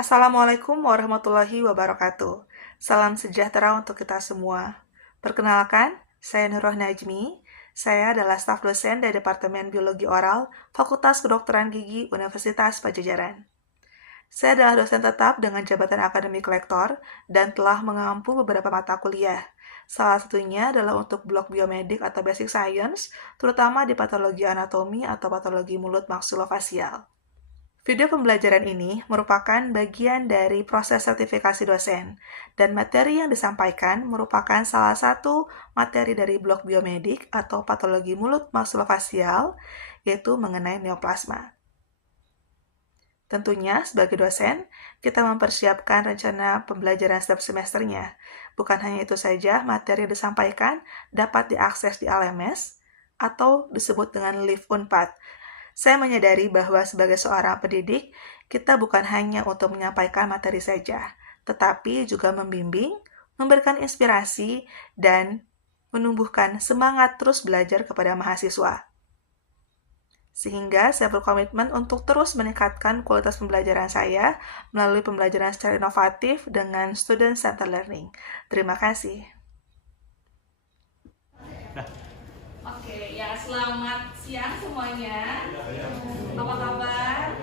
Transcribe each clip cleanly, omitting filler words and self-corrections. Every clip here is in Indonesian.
Assalamualaikum warahmatullahi wabarakatuh. Salam sejahtera untuk kita semua. Perkenalkan, saya Nurroh Najmi. Saya adalah staf dosen dari Departemen Biologi Oral, Fakultas Kedokteran Gigi Universitas Pajajaran. Saya adalah dosen tetap dengan jabatan akademik lektor dan telah mengampu beberapa mata kuliah. Salah satunya adalah untuk blok biomedik atau basic science, terutama di patologi anatomi atau patologi mulut maksulofasial. Video pembelajaran ini merupakan bagian dari proses sertifikasi dosen, dan materi yang disampaikan merupakan salah satu materi dari blok biomedik atau patologi mulut maksulofasial, yaitu mengenai neoplasma. Tentunya, sebagai dosen, kita mempersiapkan rencana pembelajaran setiap semesternya. Bukan hanya itu saja, materi yang disampaikan dapat diakses di LMS atau disebut dengan Live Unpad. Saya menyadari bahwa sebagai seorang pendidik, kita bukan hanya untuk menyampaikan materi saja, tetapi juga membimbing, memberikan inspirasi, dan menumbuhkan semangat terus belajar kepada mahasiswa. Sehingga saya berkomitmen untuk terus meningkatkan kualitas pembelajaran saya melalui pembelajaran secara inovatif dengan student-centered learning. Terima kasih. Oke, ya selamat siang semuanya. Apa kabar?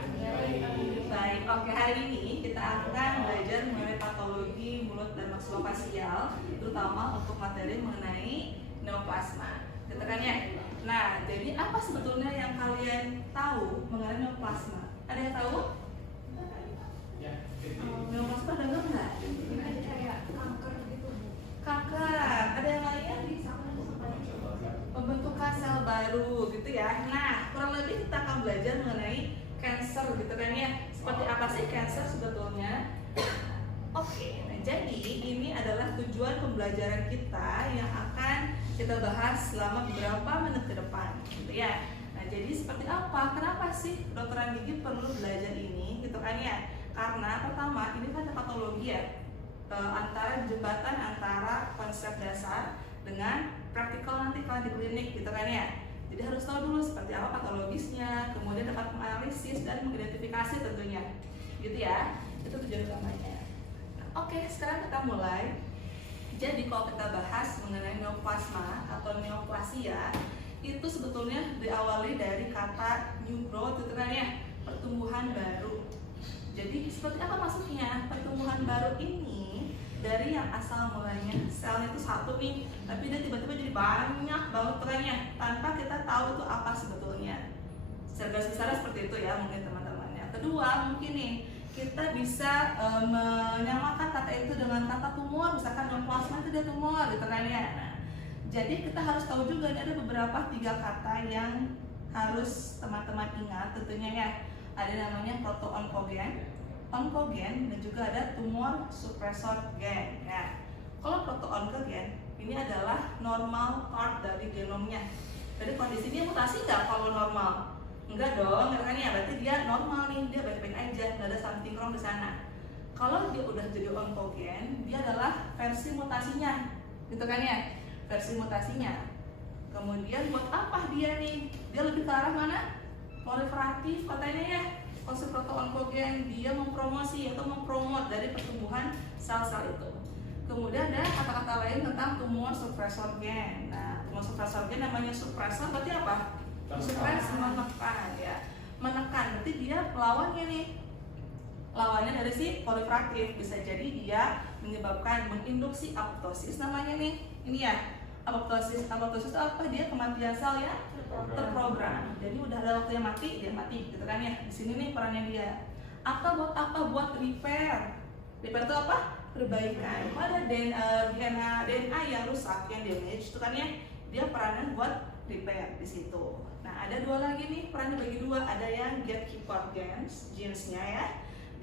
Baik, oke, hari ini kita akan belajar mengenai patologi mulut dan maksulofasial, terutama untuk materi mengenai neoplasma. Gitu kan ya? Nah, jadi apa sebetulnya yang kalian tahu mengenai neoplasma? Ada yang tahu? Neoplasma dengar nggak? Kayak kanker gitu. Kanker. Ada yang lain? Pembentukan sel baru gitu ya. Nah, kurang lebih kita akan belajar mengenai cancer gitu kan ya. Seperti apa sih cancer sebetulnya? Oke, nah jadi ini adalah tujuan pembelajaran kita yang akan kita bahas selama beberapa menit ke depan gitu ya. Nah, jadi seperti apa? Kenapa sih kedokteran gigi perlu belajar ini gitu kan ya? Karena pertama, ini kan patologi ya. Antara jembatan antara konsep dasar dengan praktikal nanti kalau di klinik gitu kan ya. Jadi harus tahu dulu seperti apa patologisnya, kemudian dapat menganalisis dan mengidentifikasi tentunya. Gitu ya. Itu tujuan utamanya. Nah, oke, sekarang kita mulai. Jadi kalau kita bahas mengenai neoplasma atau neoplasia, itu sebetulnya diawali dari kata new growth gitu kan ya, pertumbuhan baru. Jadi seperti apa maksudnya? Pertumbuhan baru ini dari yang asal mulanya selnya itu satu nih, tapi dia tiba-tiba jadi banyak banget trennya tanpa kita tahu itu apa sebetulnya. Secara garis besar seperti itu ya mungkin teman-temannya. Kedua mungkin nih kita bisa menyamakan kata itu dengan kata tumor, misalkan neoplasma itu dia tumor gitu kan ya. Nah, jadi kita harus tahu juga ini ada beberapa 3 kata yang harus teman-teman ingat tentunya ya. Ada namanya proto-oncogen, oncogen, dan juga ada tumor suppressor gen ya. Kalau proto-oncogen ini adalah normal part dari genomnya. Jadi kondisinya mutasi nggak kalau normal? Enggak dong, kan ya, berarti dia normal nih, dia baik-baik aja, nggak ada something wrong di sana. Kalau dia udah jadi oncogen, dia adalah versi mutasinya, gitu kan ya, versi mutasinya. Kemudian buat apa dia nih? Dia lebih ke arah mana? Proliferatif katanya ya. Konsep proto-oncogen dia mempromosi atau mempromot dari pertumbuhan sel-sel itu. Kemudian ada kata-kata lain tentang tumor suppressor gen. Nah, tumor suppressor gen namanya suppressor berarti apa? Suppress, menekan ya. Menekan berarti dia lawannya nih. Lawannya dari si proliferatif, bisa jadi dia menyebabkan menginduksi apoptosis namanya nih. Ini ya. Apoptosis itu apa? Dia kematian sel ya terprogram. Jadi udah ada waktunya mati, dia mati gitu kan ya. Di sini nih perannya dia. Atau buat apa? Buat repair. Repair itu apa? Perbaikan. Kalau ada DNA yang rusak, yang damage itu kan ya, dia perannya buat repair di situ. Nah, ada 2 lagi nih, perannya bagi 2. Ada yang gatekeeper genes-nya ya.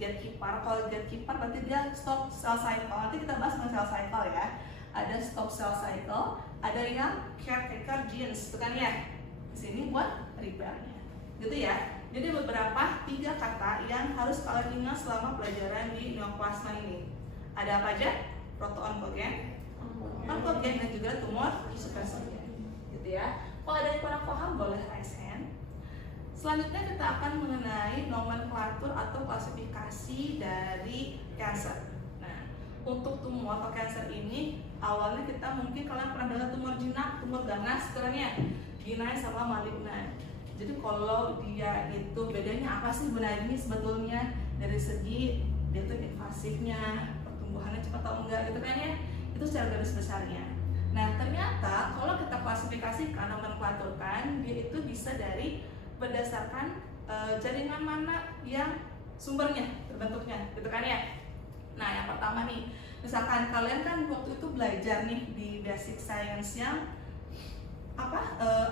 Gatekeeper, kalau gatekeeper berarti dia stop cell cycle. Nanti kita bahas tentang cell cycle ya. Ada stop cell cycle, ada yang caretaker genes itu kan ya. Di sini buat repairnya. Gitu ya. Jadi beberapa 3 kata yang harus kalian ingat selama pelajaran di neoplasma ini. Ada apa aja? Proto-oncogen, oncogen, dan juga tumor suppressor gen. Gitu ya. Kalau ada yang kurang paham boleh raise hand. Selanjutnya kita akan mengenai nomenklatur atau klasifikasi dari kanker. Nah, untuk tumor atau kanker ini awalnya kita mungkin kalian pernah dengar tumor jinak, tumor ganas, benign sama malignan. Jadi kalau dia itu bedanya apa sih benign sebetulnya dari segi dia itu invasifnya, pertumbuhannya cepat atau enggak gitu kan ya, itu secara garis besarnya. Nah ternyata kalau kita klasifikasikan, nomenklaturkan, dia itu bisa dari berdasarkan jaringan mana yang sumbernya terbentuknya gitu kan ya. Nah yang pertama nih, misalkan kalian kan waktu itu belajar nih di basic science yang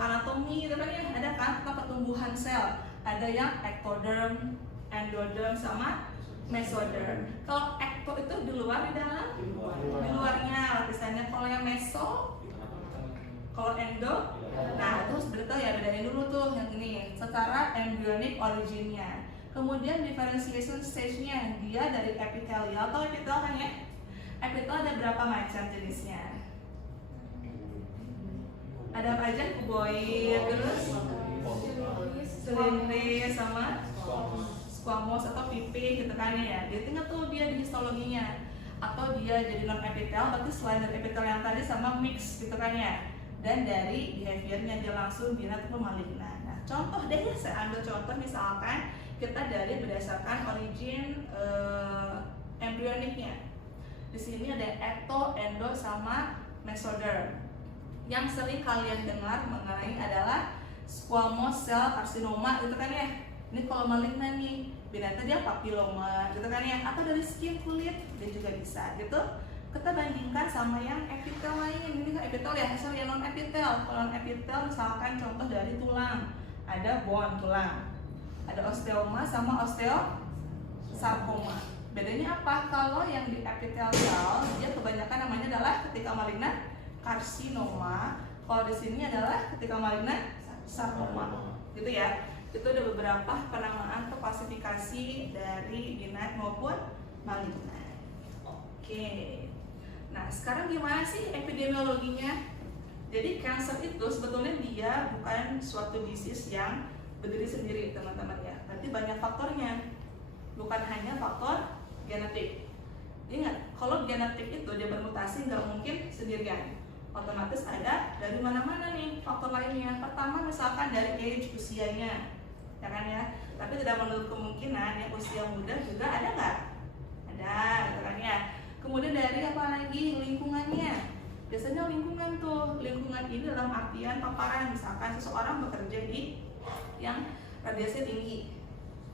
anatomi gitu kan ya, ada kan tentang pertumbuhan sel, ada yang ectoderm, endoderm sama mesoderm. Kalau ecto itu di luar, di dalam, di luarnya lapisannya. Kalau yang meso, kalau endo, nah itu sebenarnya ya bedain dulu tuh yang ini secara embryonic originnya. Kemudian differentiation stage-nya, dia dari epithelial atau epitel kan ya. Epitel ada berapa macam jenisnya? Ada apa aja? Kuboid, terus silindris sama squamous atau pipih gitu kan ya. Dia tinggal tuh dia di histologinya. Atau dia jadi non epitel, berarti selain dari epitel yang tadi sama mix gitu kan ya. Dan dari behaviornya dia langsung bina atau malignan. Nah, contoh deh ya, saya ambil contoh misalkan kita dari berdasarkan origin embryoniknya. Di sini ada ecto, endo sama mesoderm. Yang sering kalian dengar mengenai adalah squamous cell carcinoma gitu kan ya. Ini kalau malignan nih, binatang dia papilloma gitu kan ya, atau dari skin kulit dia juga bisa gitu. Kita bandingkan sama yang epitel lain. Ini kan epitel ya, hasil yang non epitel. Kalau non epitel misalkan contoh dari tulang, ada bone tulang, ada osteoma sama osteosarcoma. Bedanya apa? Kalau yang di epithelial dia kebanyakan namanya adalah ketika malignan karsinoma. Kalau di sini adalah ketika malignan sarkoma. Gitu ya. Itu ada beberapa penamaan atau klasifikasi dari benign maupun malignan. Oke. Nah, sekarang gimana sih epidemiologinya? Jadi kanker itu sebetulnya dia bukan suatu disease yang berdiri sendiri, teman-teman ya. Tapi banyak faktornya. Bukan hanya faktor genetik. Ingat, kalau genetik itu dia bermutasi nggak mungkin sendirian. Otomatis ada dari mana-mana nih faktor lainnya. Pertama misalkan dari age, usianya, ya kan ya. Tapi tidak menutup kemungkinan yang usia muda juga ada nggak? Ada, gitu kan ya. Kemudian dari apa lagi? Lingkungannya. Biasanya lingkungan tuh, lingkungan ini dalam artian paparan. Misalkan seseorang bekerja di yang radiasi tinggi,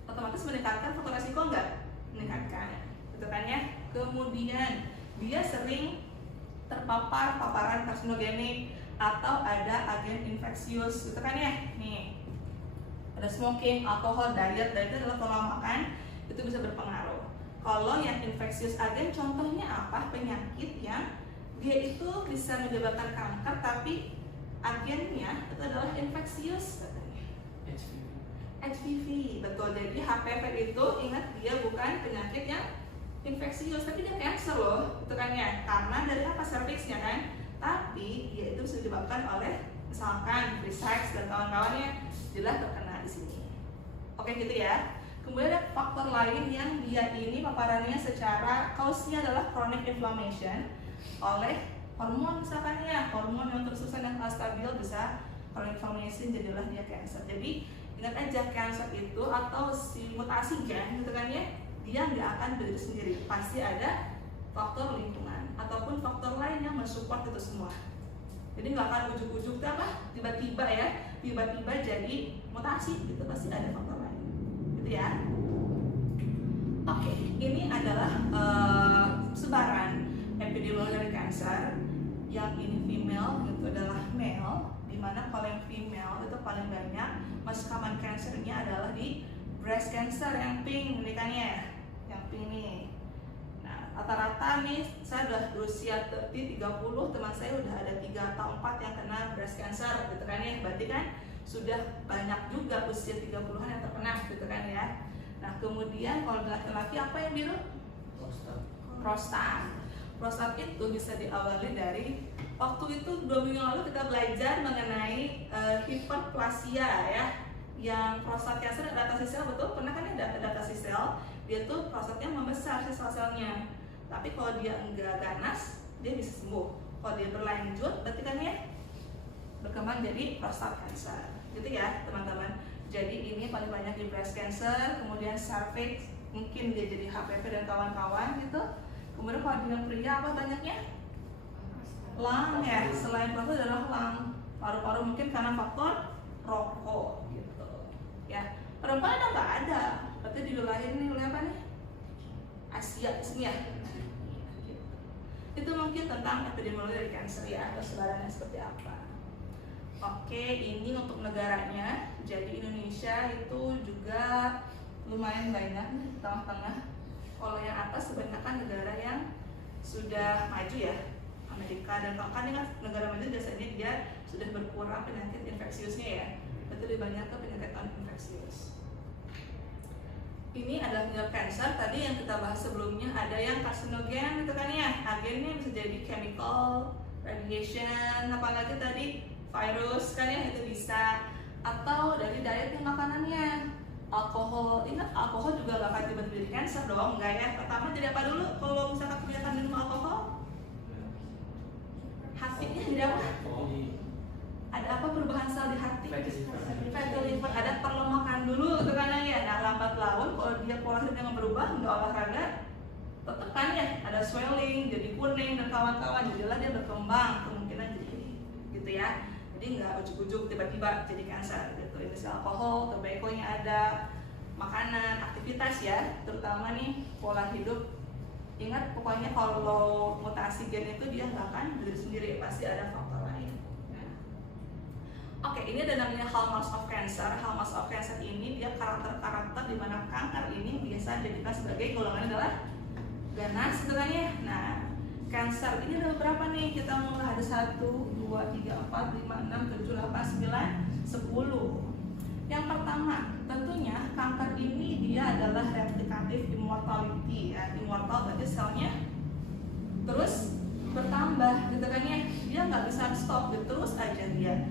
otomatis meningkatkan faktor resiko nggak? Meningkatkan, gitu kan ya. Kemudian dia sering terpapar paparan karsinogenik atau ada agen infeksius, gitu kan ya. Nih, ada smoking, alkohol, diet adalah pola makan, itu bisa berpengaruh. Kalau yang infeksius agen contohnya apa? Penyakit yang dia itu bisa menyebabkan kanker tapi agennya itu adalah infeksius katanya. HPV, betul. Jadi HPV itu ingat dia bukan penyakit yang infeksius tapi dia kanker loh, itu kan ya. Karena dari apa? Serviksnya kan. Tapi dia itu bisa disebabkan oleh misalkan free sex dan kawan-kawannya, jelas terkena di sini. Oke gitu ya. Kemudian ada faktor lain yang dia ini paparannya secara kausnya adalah chronic inflammation oleh hormon misalkan ya, hormon yang terus-terusan yang stabil bisa chronic inflammation jadilah dia kanker. Jadi ingat aja kanker itu atau si mutasi gen gitu kan ya, dia nggak akan berdiri sendiri, pasti ada faktor lingkungan ataupun faktor lain yang mensupport itu semua. Jadi nggak akan ujuk-ujuk apa tiba-tiba ya, tiba-tiba jadi mutasi, itu pasti ada faktor lain. Ya. Oke, ini adalah sebaran epidemiologi dari kanker. Yang ini female, itu adalah male. Dimana kalau yang female itu paling banyak most common cancernya adalah di breast cancer yang pink, ini kan ya, yang pink nih. Nah, rata-rata nih saya udah berusia 30, teman saya udah ada 3 atau 4 yang kena breast cancer, gitu kan ya. Berarti kan sudah banyak juga usia 30-an yang terkena, gitu kan ya. Nah kemudian kalau laki-laki apa yang biru? Prostat. Prostat itu bisa diawali dari waktu itu 2 minggu lalu kita belajar mengenai hiperplasia ya. yang prostat cancer adaptasi sel, betul? Pernah kan ya adaptasi sel? Dia tuh prostatnya membesar si sel-selnya. Tapi kalau dia enggak ganas, dia bisa sembuh. Kalau dia berlanjut, berarti kan ya berkembang jadi prostat cancer. Gitu ya, teman-teman. Jadi ini paling banyak di breast cancer, kemudian cervix, mungkin dia jadi HPV dan kawan-kawan gitu. Kemudian kalau dengan pria apa banyaknya? Lung ya, selain prostat adalah lung. Paru-paru mungkin karena faktor rokok gitu ya. Perempuan ada nggak ada, berarti di lahir ini oleh apa nih? Asia di sini ya. Gitu. Itu mungkin tentang epidemiologi dari kanker ya, atau sebarannya seperti apa. Oke, ini untuk negaranya. Jadi Indonesia itu juga lumayan banyak nih, di tengah-tengah. Kalau yang atas kebanyakan negara yang sudah maju ya, Amerika dan kan dengan negara maju biasanya dia sudah berkurang penyakit infeksiusnya ya, berarti lebih banyak ke penyakit non-infeksius. Ini adalah penyebab kanker. Tadi yang kita bahas sebelumnya ada yang karsinogen gitu kan ya, agennya bisa jadi chemical, radiation, apalagi tadi virus kan ya, itu bisa, atau dari dietnya makanannya, alkohol. Ingat alkohol juga gak akan tiba-tiba jadi kanker dong, enggak ya. Pertama jadi apa dulu kalau misalkan kebanyakan minum alkohol? Hatinya jadi apa? Ada apa perubahan sel di hati? Fatty liver, ada perlemakan dulu gitu kan ya. Nah lambat laun kalau dia pola hidupnya berubah, nggak olahraga, tetap kan ya ada swelling, jadi kuning dan kawan-kawan, jadilah dia berkembang kemungkinan jadi ini, gitu ya. Jadi nggak ujuk-ujuk tiba-tiba jadi kanker gitu. Ini alkohol, tobacco-nya ada, makanan, aktivitas ya, terutama nih pola hidup. Ingat pokoknya kalau mutasi gen itu dia nggak akan berdiri sendiri, pasti ada faktor lain. Oke, ini ada namanya hallmarks of cancer. Hallmarks of cancer ini dia karakter-karakter di mana kanker ini biasa dijadikan sebagai golongan adalah ganas, gitu kan ya. Nah, cancer ini ada berapa nih? Kita mulai ada 1, 2, 3, 4, 5, 6, 7, 8, 9, 10. Yang pertama, tentunya kanker ini dia adalah replikatif immortality ya. Immortal berarti selnya terus bertambah gitu kan ya. Dia nggak bisa stop, gitu. Terus aja dia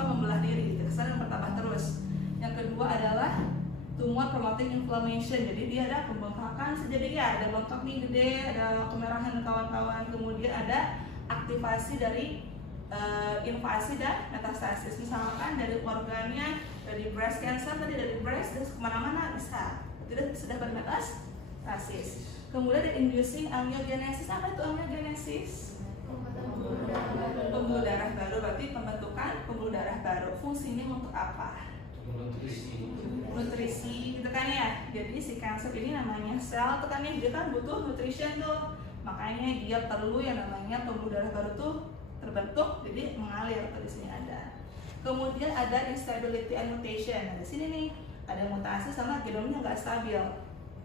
membelah diri gitu. Kesan bertambah terus. Yang kedua adalah tumor promoting inflammation. Jadi dia ada pembengkakan, jadi ya ada bengkak nih gede, ada kemerahan dan kawan-kawan. Kemudian ada aktivasi dari invasi dan metastasis, misalkan dari organnya, dari breast cancer tadi, dari breast dan kemana-mana bisa, tidak sudah bermetastasis. Kemudian ada inducing angiogenesis. Apa itu angiogenesis? Pembuluh darah baru, berarti pembentukan pembuluh darah baru. Fungsinya untuk apa? Nutrisi gitu kan ya. Jadi si kanker ini namanya sel itu kan ya, dia kan butuh nutrition tuh, makanya dia perlu yang namanya pembuluh darah baru tuh terbentuk, jadi mengalir tuh di sini ada. Kemudian ada instability and mutation. Nah, di sini nih ada mutasi sama genomnya nggak stabil.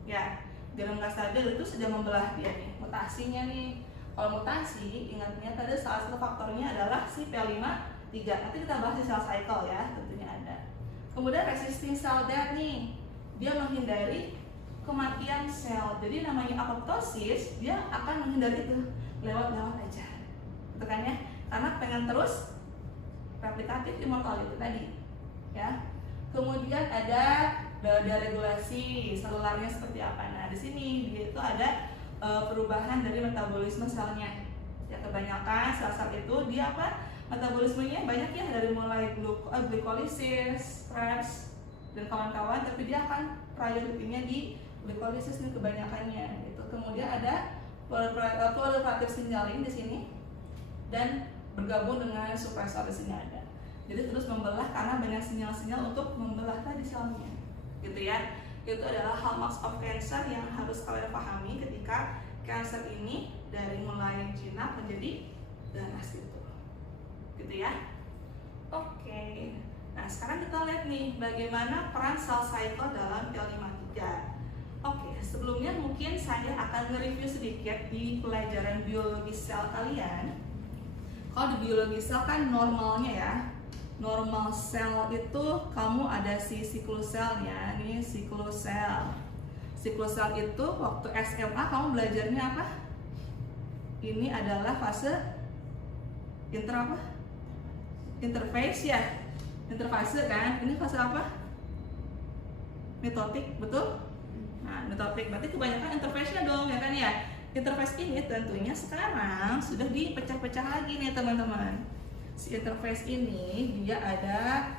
Ya, genom nggak stabil itu sudah membelah dia nih. Mutasinya nih, kalau mutasi ingatnya tadi salah satu faktornya adalah si P53. Nanti kita bahas di cell cycle ya, tentunya ada. Kemudian resisting cell death nih, dia menghindari kematian sel. Jadi namanya apoptosis, dia akan menghindari itu lewat-lewat aja. Itu kan ya, karena pengen terus replikatif immortal itu tadi ya. Kemudian ada deregulasi selularnya seperti apa. Nah di sini dia itu ada perubahan dari metabolisme selnya ya. Kebanyakan sel-sel itu dia apa, metabolismenya banyak ya, dari mulai glikolisis, Krebs dan kawan-kawan, tapi dia akan prioritinya di glikolisis nih kebanyakannya gitu. Kemudian ada proliferative signaling di sini dan bergabung dengan suppressor di sini ada. Jadi terus membelah karena banyak sinyal-sinyal untuk membelah tadi selnya, gitu ya. Itu adalah hallmarks of cancer yang harus kalian pahami ketika cancer ini dari mulai jinak menjadi ganas gitu ya. Oke. Nah sekarang kita lihat nih bagaimana peran cell cycle dalam P53. Oke, sebelumnya mungkin saya akan nge-review sedikit di pelajaran biologi sel kalian. Kalau di biologi sel kan normalnya ya, normal sel itu kamu ada si siklus selnya, nih siklus sel. Siklus sel itu waktu SMA kamu belajarnya apa? Ini adalah fase interface ya. interfase kan? Ini fase apa? Mitotik, betul? Nah, mitotik berarti kebanyakan interfase-nya dong, ya kan ya? Interfase ini tentunya sekarang sudah dipecah-pecah lagi nih teman-teman. Si interfase ini dia ada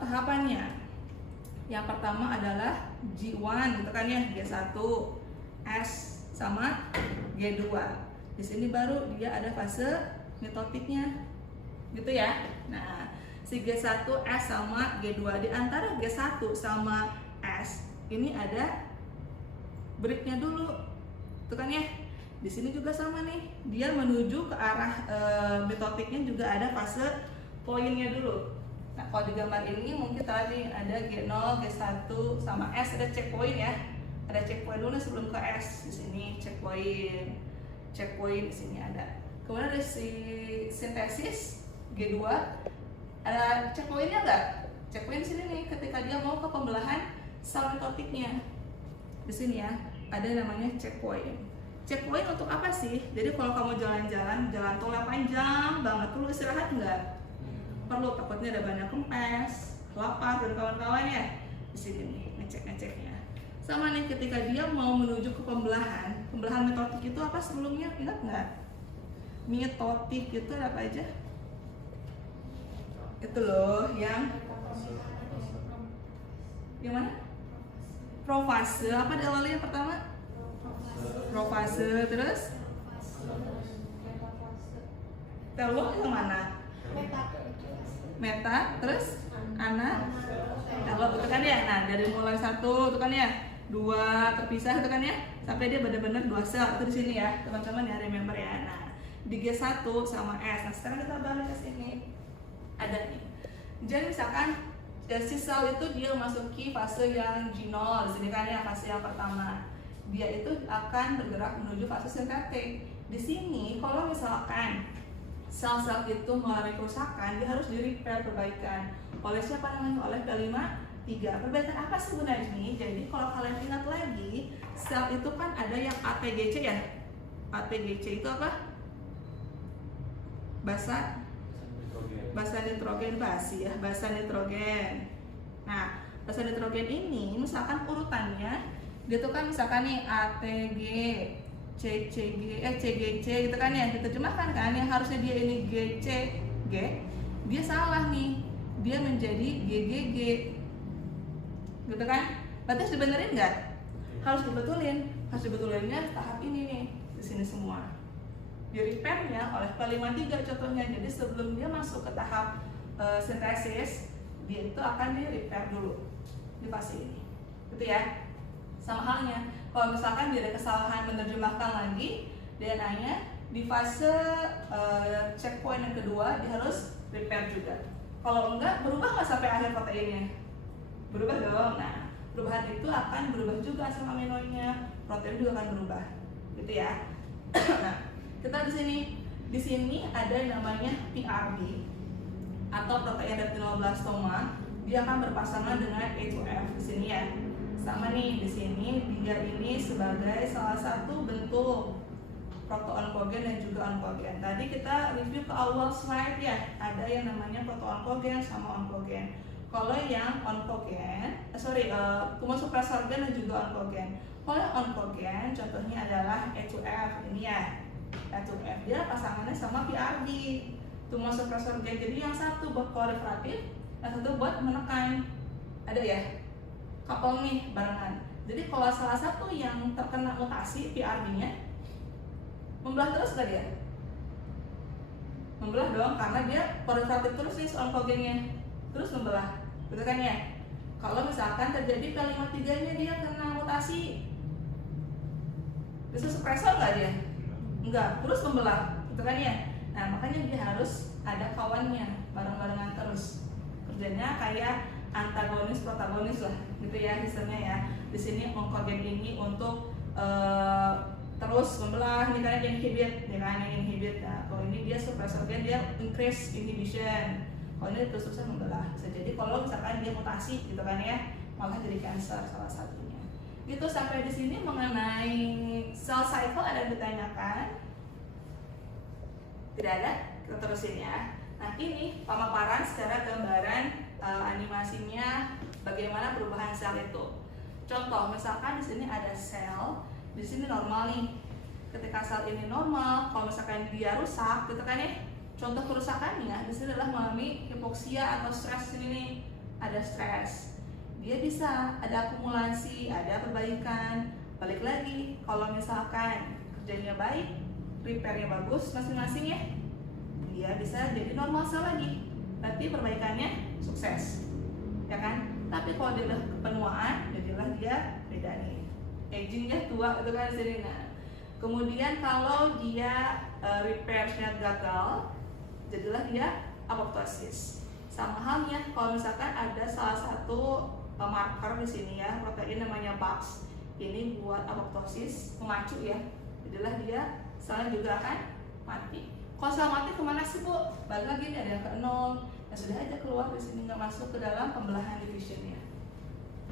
tahapannya. Yang pertama adalah G1 gitu kan ya, G1, S sama G2. Di sini baru dia ada fase mitotiknya. Gitu ya. Nah, si G1, S sama G2, di antara G1 sama S ini ada break-nya dulu. Tuh kan ya. Di sini juga sama nih. Dia menuju ke arah mitotiknya juga ada fase poinnya dulu. Nah, kalau di gambar ini mungkin tadi ada G0, G1 sama S, ada checkpoint ya. Ada checkpoint dulu sebelum ke S. Di sini checkpoint. Checkpoint di sini ada. Kemudian ada si sintesis G2. Ada checkpointnya enggak? Checkpoint di sini nih ketika dia mau ke pembelahan sel mitotiknya. Di sini ya, ada namanya checkpoint. Checkpoint untuk apa sih? Jadi kalau kamu jalan-jalan, jalan tolnya panjang banget, perlu istirahat enggak? Perlu, takutnya ada banyak kempes, lapar dan kawan-kawan ya. Di sini nih ngecek-ngeceknya. Sama nih ketika dia mau menuju ke pembelahan mitotik itu apa sebelumnya? Ingat nggak? Mitotik itu ada apa aja? Itu loh yang mana? Profase. Apa di awalnya yang pertama? Profase. Terus? Telur yang mana? Meta, terus ana, kalau itu kan ya. Nah, dari mulai 1 itu kan ya, 2 terpisah itu kan ya, sampai dia benar-benar 2 sel itu di sini ya, teman-teman ya, remember ya. Nah, di G1 sama S. Nah, sekarang kita balik ke sini. Ada nih. Jadi misalkan si sel itu dia memasuki fase yang G0 di sini kan ya, fase yang pertama. Dia itu akan bergerak menuju fase sintetik. Di sini kalau misalkan sel-sel itu mengalami kerusakan, dia harus di-repair, perbaikan. Oleh siapa namanya? Oleh P53. Perbaikan apa sih Bu Najmi? Jadi kalau kalian ingat lagi, sel itu kan ada yang ATGC ya. ATGC itu apa? Basa nitrogen basi ya, basa nitrogen. Nah, basa nitrogen ini misalkan urutannya dia tuh kan misalkan nih ATG, CGC gitu kan ya, diterjemahkan kan yang harusnya dia ini GCG, dia salah nih, dia menjadi GGG gitu kan. Berarti harus dibenerin nggak? Harus dibetulinnya tahap ini nih, di sini semua. Di repairnya oleh P53 contohnya. Jadi sebelum dia masuk ke tahap sintesis, dia itu akan di repair dulu di fase ini, gitu ya. Sama halnya, kalau misalkan dia ada kesalahan menerjemahkan lagi DNA-nya di fase checkpoint yang kedua, dia harus repair juga. Kalau enggak, berubah nggak sampai akhir proteinnya? Berubah dong. Nah, perubahan itu akan berubah juga asam aminonya, protein juga akan berubah, gitu ya. Nah, kita di sini ada yang namanya PRB atau protein retinoblastoma. Dia akan berpasangan dengan A2F di sini ya. Sama nih, di sini dia ini sebagai salah satu bentuk proto-onkogen dan juga onkogen. Tadi kita review ke awal slide ya, ada yang namanya proto-onkogen sama onkogen. Kalau yang onkogen, tumor supresor gen dan juga onkogen. Kalau yang onkogen, contohnya adalah A2F ini ya, A2F dia pasangannya sama PRB, tumor supresor gen. Jadi yang satu buat proliferatif, yang satu buat menekan. Ada ya? Couple nih barengan. Jadi kalau salah satu yang terkena mutasi PRB-nya, membelah terus gak dia? Membelah dong, karena dia proliferatif terus nih onkogennya, terus membelah, betul kan ya? Kalau misalkan terjadi P53-nya dia kena mutasi, bisa supresor gak dia? Enggak, terus membelah, betul kan ya? Nah makanya dia harus ada kawannya, bareng-barengan terus. Kerjanya kayak antagonis protagonis lah, gitu ya misalnya ya. Di sini onkogen ini untuk terus membelah, ini kan inhibit, inhibit. Nah, kalau ini dia suppressor gen, dia increase inhibition. Kalau ini terus-terusan membelah. Bisa jadi kalau misalkan dia mutasi, gitu kan ya, malah jadi cancer salah satunya. Itu sampai di sini mengenai cell cycle ada yang ditanyakan? Tidak ada? Kita terusin ya. Nah, ini pemaparan secara gambaran animasinya bagaimana perubahan sel itu. Contoh, misalkan di sini ada sel, di sini normal nih. Ketika sel ini normal, kalau misalkan dia rusak, gitu kan ya. Contoh kerusakannya di sini adalah mengalami hipoksia atau stres. Ini nih, ada stres. Dia bisa ada akumulasi, ada perbaikan. Balik lagi, kalau misalkan kerjanya baik, repairnya bagus masing-masing ya, dia bisa jadi normal sel lagi. Berarti perbaikannya sukses, ya kan? Tapi kalau dia udah kepenuaan, jadilah dia beda nih. Agingnya tua itu kan sini. Nah, kemudian kalau dia repairnya gagal, jadilah dia apoptosis. Sama halnya kalau misalkan ada salah satu marker di sini ya, protein namanya BAX. Ini buat apoptosis, memacu ya. Jadilah dia selnya juga akan mati. Kalau sel mati kemana sih Bu? Balik lagi nih, ada yang ke 0. Ya sudah aja keluar di sini, nggak masuk ke dalam pembelahan divisionnya.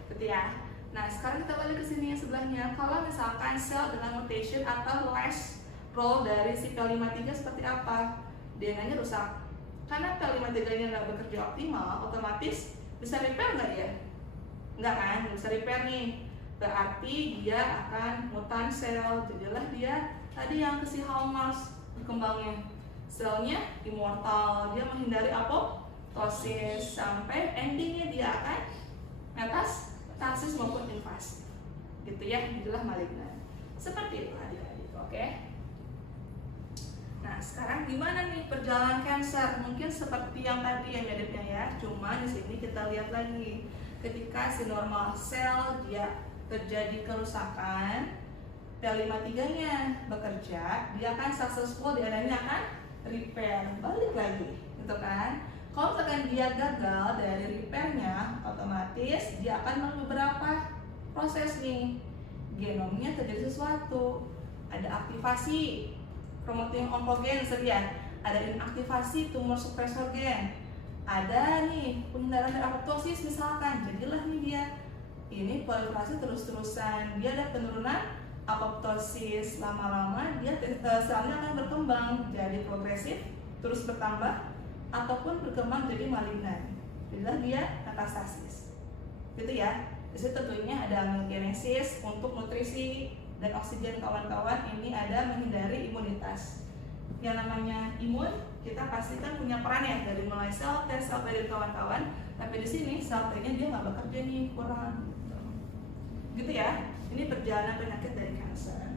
Gitu ya. Nah, sekarang kita balik ke sini yang sebelahnya. Kalau misalkan sel dengan mutation atau less role dari si P53 seperti apa? DNA-nya rusak. Karena P53-nya nggak bekerja optimal, otomatis bisa repair nggak ya? Nggak kan? Bisa repair nih. Berarti dia akan mutan sel. Jadilah dia tadi yang ke si hallmarks berkembangnya. Selnya immortal, dia menghindari apoptosis sampai endingnya dia akan metastasis maupun invasif, gitu ya, jadilah malignan. Seperti itu adik-adik, oke? Nah, sekarang gimana nih perjalanan kanker? Mungkin seperti yang tadi yang miripnya ya, cuma di sini kita lihat lagi, ketika si normal sel dia terjadi kerusakan, P53-nya bekerja, dia akan successful, DNA-nya akan repair, balik lagi, gitu kan? Kalau misalkan dia gagal dari repairnya, otomatis dia akan melalui beberapa proses nih. Genomnya terjadi sesuatu, ada aktivasi promoting oncogen ya, ada inaktivasi tumor suppressor gen, ada nih penghindaran dari apoptosis misalkan, jadilah nih dia ini proliferasi terus-terusan, dia ada penurunan apoptosis, lama-lama dia selnya akan berkembang jadi progresif, terus bertambah ataupun berkembang jadi malignan. Jadilah dia metastasis. Gitu ya. Di situ tentunya ada angiogenesis untuk nutrisi dan oksigen kawan-kawan, ini ada menghindari imunitas. Yang namanya imun kita pasti kan punya peran ya, dari mulai sel T, sel B dan kawan-kawan. Tapi di sini sel T-nya dia nggak bekerja nih, kurang. Gitu ya. Ini perjalanan penyakit dari kanker.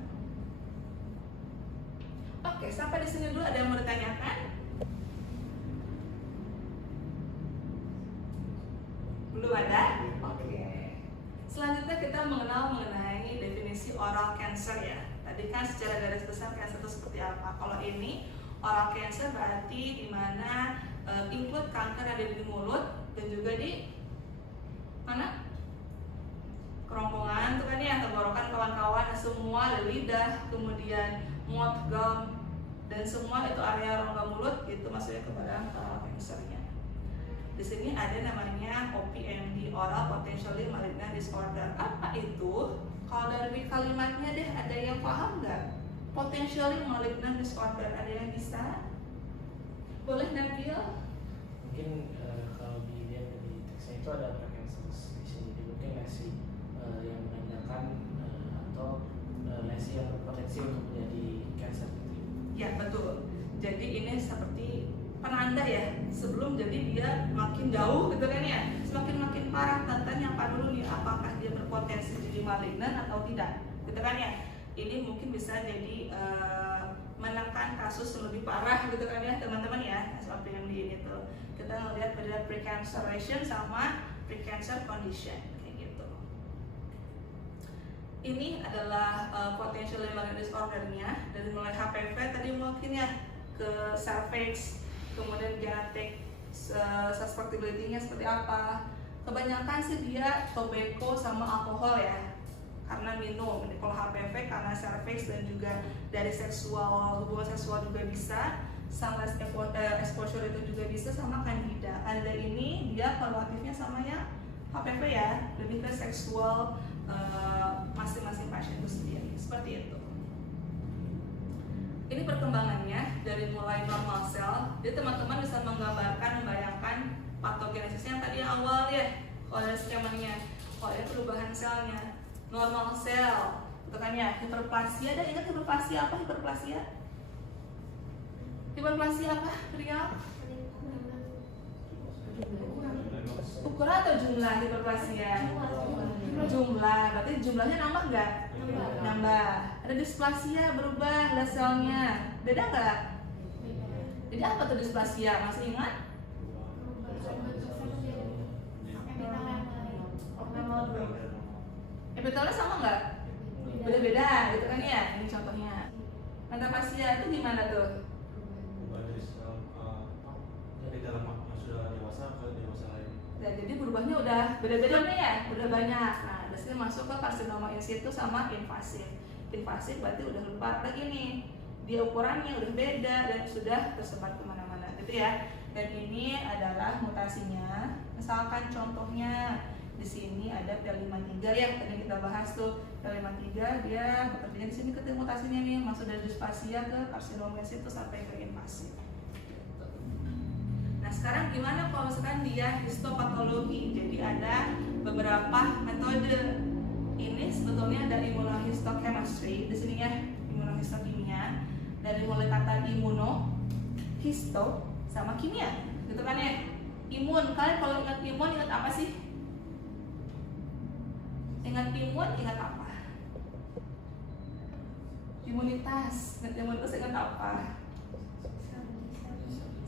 Oke, sampai di sini dulu. Ada yang mau ditanyakan? Belum ada? Oke. Selanjutnya kita mengenai definisi oral cancer ya. Tadi kan secara garis besar cancer itu seperti apa. Kalau ini oral cancer berarti dimana include kanker ada di mulut dan juga di mana? Kerongkongan tuh kan ya, tenggorokan kawan-kawan, semua ada lidah, kemudian mouth, gum, dan semua itu area rongga mulut itu masuknya kepada oral cancernya. Di sini ada namanya OPMD, oral potentially malignant disorder. Apa itu? Kalau dari kalimatnya deh, ada yang paham nggak? Potentially malignant disorder, ada yang bisa? Boleh Nabil? Mungkin kalau dilihat dari teksnya itu ada precancerous di sini, mungkin lesi yang menandakan atau lesi yang berpotensi untuk menjadi kanker gitu. Ya betul. Jadi ini seperti penanda ya, sebelum jadi dia makin jauh gitu kan ya, semakin parah. Tantanya apa dulu nih, apakah dia berpotensi jadi malignan atau tidak, gitu kan ya. Ini mungkin bisa jadi menekan kasus yang lebih parah gitu kan ya teman-teman ya, seperti yang di ini tuh kita ngelihat pada precanceration sama precancer condition kayak gitu. Ini adalah potential malignant disordernya dari mulai HPV tadi mungkin ya ke cervix, kemudian genetik susceptibility-nya seperti apa. Kebanyakan sih dia tobacco sama alkohol ya, karena minum. Kalau HPV karena cervix dan juga dari seksual, hubungan seksual juga bisa, sama exposure itu juga bisa, sama candida. Candida ini dia relatifnya sama yang HPV ya, lebih ke seksual masing-masing pasien itu sendiri, seperti itu. ini perkembangannya dari mulai normal cell. Jadi teman-teman bisa menggambarkan, membayangkan patogenesisnya yang tadi yang awal ya. Kalau ada skemanya, kalau ada perubahan selnya, normal cell, gitu kan ya. Hiperplasia, ada ingat hiperplasia apa? Hiperplasia? Hiperplasia apa, Rial? Ukuran atau jumlah hiperplasia? Jumlah, berarti jumlahnya nambah nggak? Nambah. Ada displasia, berubah lihat selnya. Beda nggak? Jadi apa tuh displasia? Masih ingat? Epitelnya sama nggak? Beda-beda, gitu kan ya? Ini contohnya. Metaplasia itu gimana tuh? Dari dalam yang sudah dewasa ke dewasa lain. Nah, jadi berubahnya udah beda-beda nih ya, udah banyak. Nah, biasanya masuk ke karsinoma in situ sama invasif. Invasif berarti udah lupa lagi nih, dia ukurannya udah beda dan sudah tersebar kemana-mana, gitu ya. Dan ini adalah mutasinya. Misalkan contohnya di sini ada P53 ya, tadi kita bahas tuh P53 dia bekerja di sini ketemu mutasinya nih, masuk dari displasia ke karsinoma in situ sampai ke invasif. Nah sekarang gimana kalau misalkan dia histopatologi? Jadi ada beberapa metode. Ini sebetulnya ada immunohistochemistry di sini ya, immunohistokimia. Dari mulai kata immuno, histo, sama kimia, gitu kan ya. Imun, kalian kalau ingat imun ingat apa sih? Ingat imun ingat apa? Imunitas, ingat imunitas ingat apa?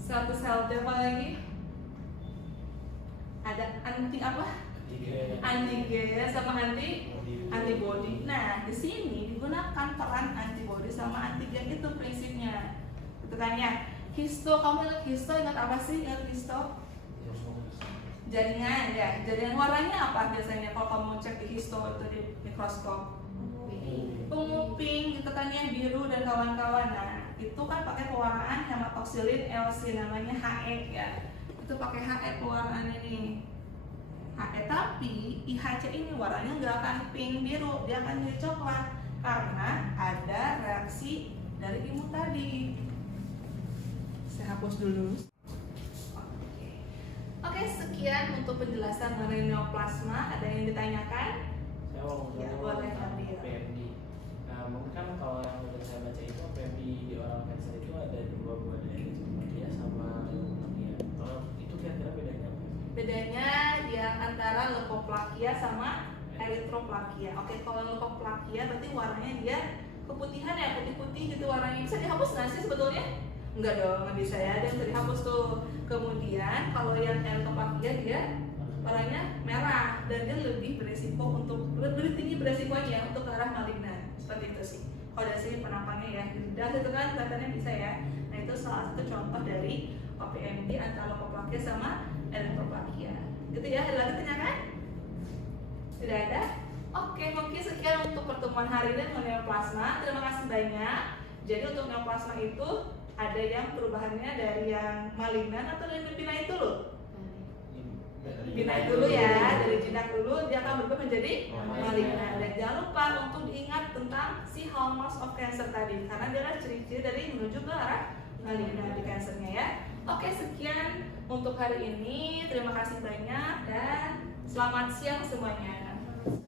Sel-sel apa lagi? Ada anti apa? Antigen sama antibody. Nah, di sini digunakan peran antibody sama antigen itu prinsipnya. Itu kan ya. Histo, kamu ingat histo ingat apa sih? Ingat histo? Jaringan ya. Jaringan warnanya apa biasanya kalau kamu cek di histo itu di mikroskop? Penguping gitu kan ya, biru dan kawan-kawan. Nah, itu kan pakai pewarnaan hematoksilin LC namanya HE ya. Itu pakai HE pewarnaan ini. HE, tapi IHC ini warnanya nggak akan pink biru, dia akan jadi coklat karena ada reaksi dari imun tadi. Saya hapus dulu. Oke, sekian untuk penjelasan mengenai neoplasma. Ada yang ditanyakan? Saya mau Ya, boleh, ambil. PMD. Nah, mungkin kan kalau yang udah saya baca itu PMD di oral cancer itu ada dua buah dari dia sama leukopenia. Kalau itu kira-kira bedanya apa? Bedanya dia antara leukoplakia sama eritroplakia. Oke, kalau leukoplakia berarti warnanya dia keputihan ya, putih-putih gitu warnanya. Bisa dihapus nggak sih sebetulnya? Enggak dong, nggak bisa ya, dia bisa dihapus tuh. Kemudian kalau yang eritroplakia dia warnanya merah dan dia lebih beresiko untuk lebih tinggi beresikonya untuk ke arah malignan. Seperti itu sih. Kalau dari sini penampakannya ya, lidah itu kan kelihatannya bisa ya. Nah itu salah satu contoh dari OPMD antara leukoplakia sama eritroplakia. Gitu ya, ada lagi tanyakan? Tidak ada? Oke, mungkin sekian untuk pertemuan hari ini mengenai neoplasma. Terima kasih banyak. Jadi untuk neoplasma itu ada yang perubahannya dari yang malignan atau dari benign dulu? Benign dulu ya, dari jinak dulu dia akan berubah menjadi malignan. Dan jangan lupa untuk diingat tentang si hallmarks of cancer tadi, karena dia adalah ciri-ciri dari menuju ke arah malignan di cancernya ya. Oke, sekian untuk hari ini. Terima kasih banyak dan selamat siang semuanya.